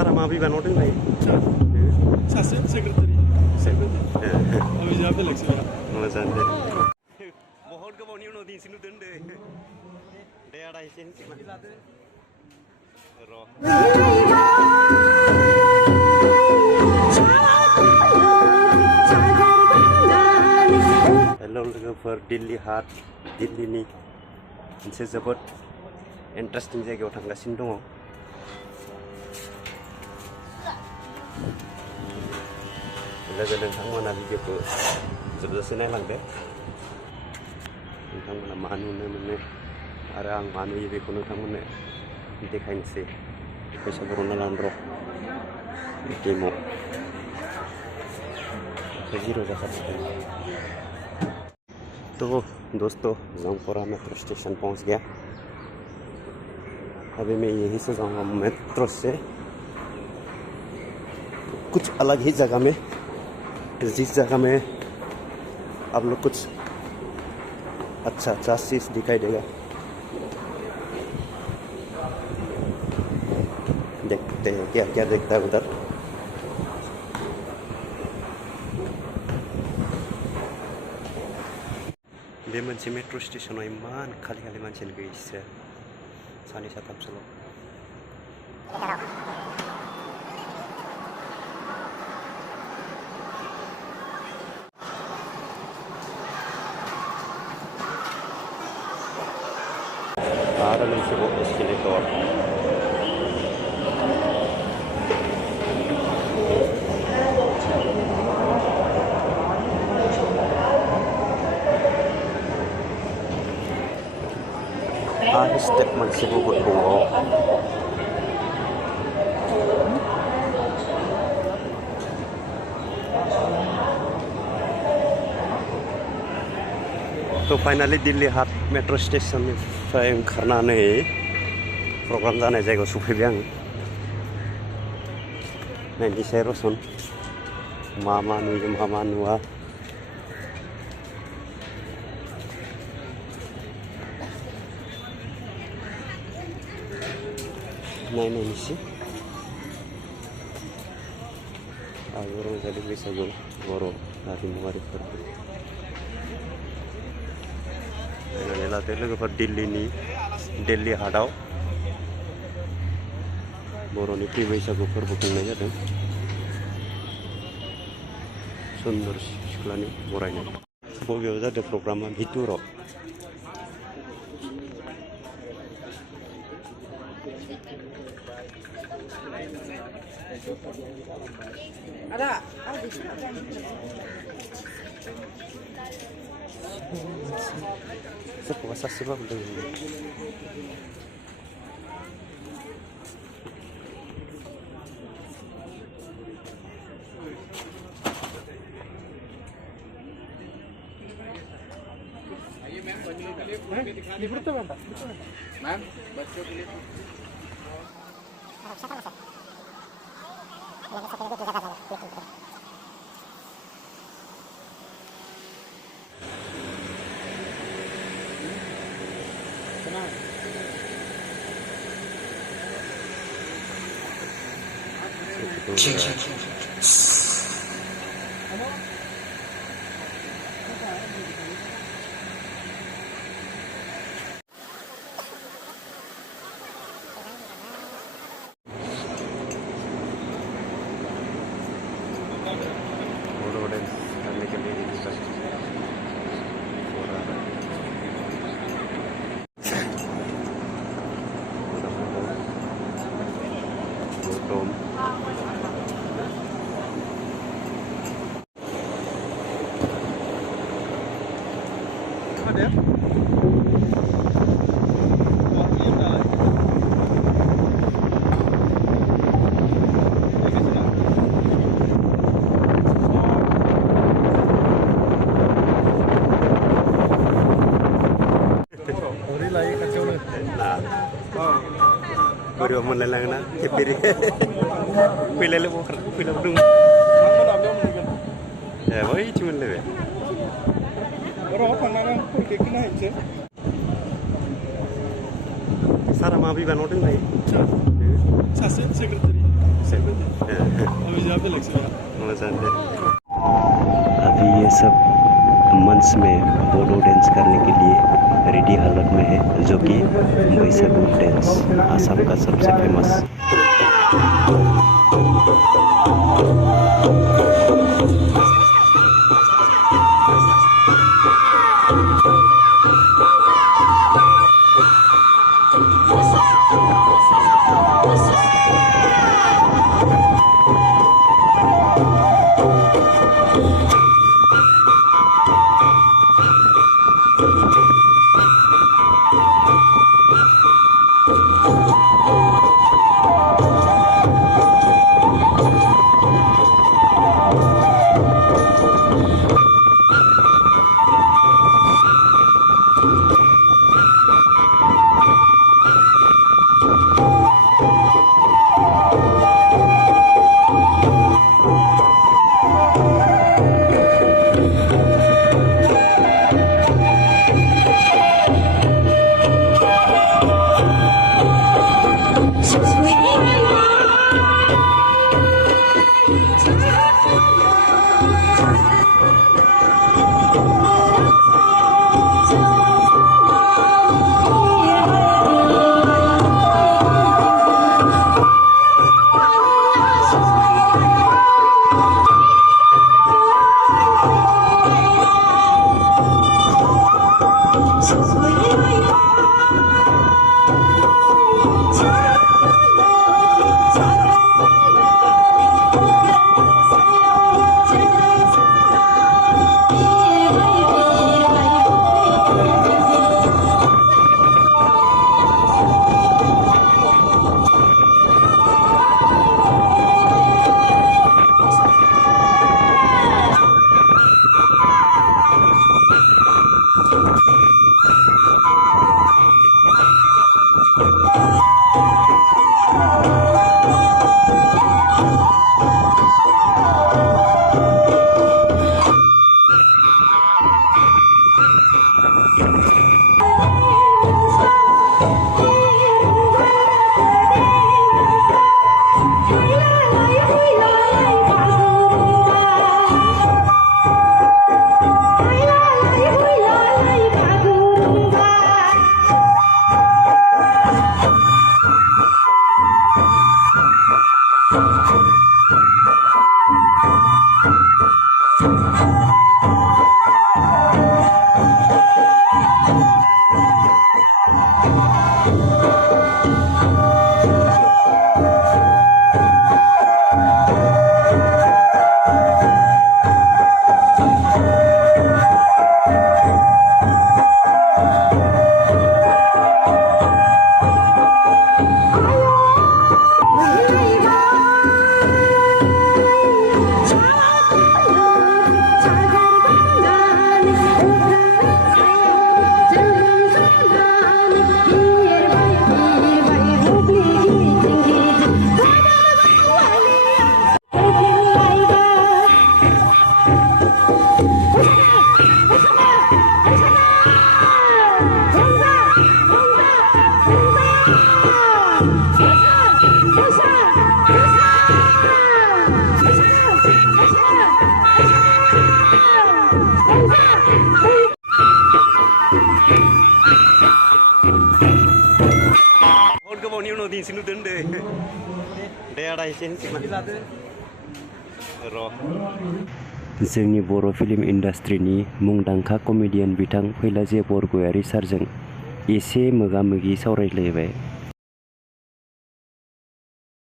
सारा मा बिबानाव दंलायो? सासे सेक्रेटारि बिजाब बेलेगसो मोजां दे बहुत गोबावनि उनाव दिनैसो नुदों दे आदा एसे होनसै र' हेल' लोगोफोर दिल्ली हाट दिल्लीनि मोनसे जोबोद इन्टारेस्टिं जायगायाव थांगासिनो दङ लोगो नोंथांमोना भिडिअखौ जोबजासे नायलांदो नोंथांमोना मा नुनो मोनो आरो आं मा नुयो बेखौ नोंथांमोननो देखायनोसै फैसा बर'ना लानो र' गेमाव जीरो जाखासिगोन तो दोस्तों जमपुरा मेट्रो स्टेशन पहुंच गया अभी मैं यहीं से जाऊंगा मेट्रो से कुछ अलग ही जगह में जिस जगह में आप लोग कुछ अच्छा चीज दिखाई देगा देखते हैं क्या क्या देखता है उधर बे मोनसे मेट्रो स्टेशनाव इमान खालि मानसियानो गैयैसो सानै साथामसोल' आरो मोनसेबाव एस्केलेटर आरो स्टेप मोनसेबाव दङ तो फाइनाली दिल्ली हाट मेट्रो स्टेशननिफ्राय ओंखारनानै प्रग्राम जानाय जायगायाव सफैबाय आं नायनोसै रसन मा नुयो मा नुवा नायनोसै आरो रंजालि बैसागु बर' हारिमुआरि फोरबो नायनानै लादो लोगोफोर दिल्ली हाटआव बर'नि बैसागु फोरबो खुंनाय जादों सुन्दर सिख्लानि बरायनाय बबेयाव जादों प्रग्रामा भितुराव Sebuah sasibah belum. Libur tuh apa? Ma'am, bच्चों के लिए Bodo करने के लिए Bodo ada Bodo mulai na kepiri Fwila dum ya boy cuma lebe orang tangan pergi kena aja सारा मा बिबानाव दंलायो? सासे सेक्रेटारि मजा दे। अभी ये सब मंच में बोडो डांस करने के लिए रेडी हालत में है, जो कि बैसागु डांस आसाम का सबसे फेमस। जोंनि बर' फिल्म इन्डास्ट्रिनि मुंदांखा कमेडियान बिथां फैला बरगयारी सारजों एसे मोगा-मोगि सावरायलायबाय।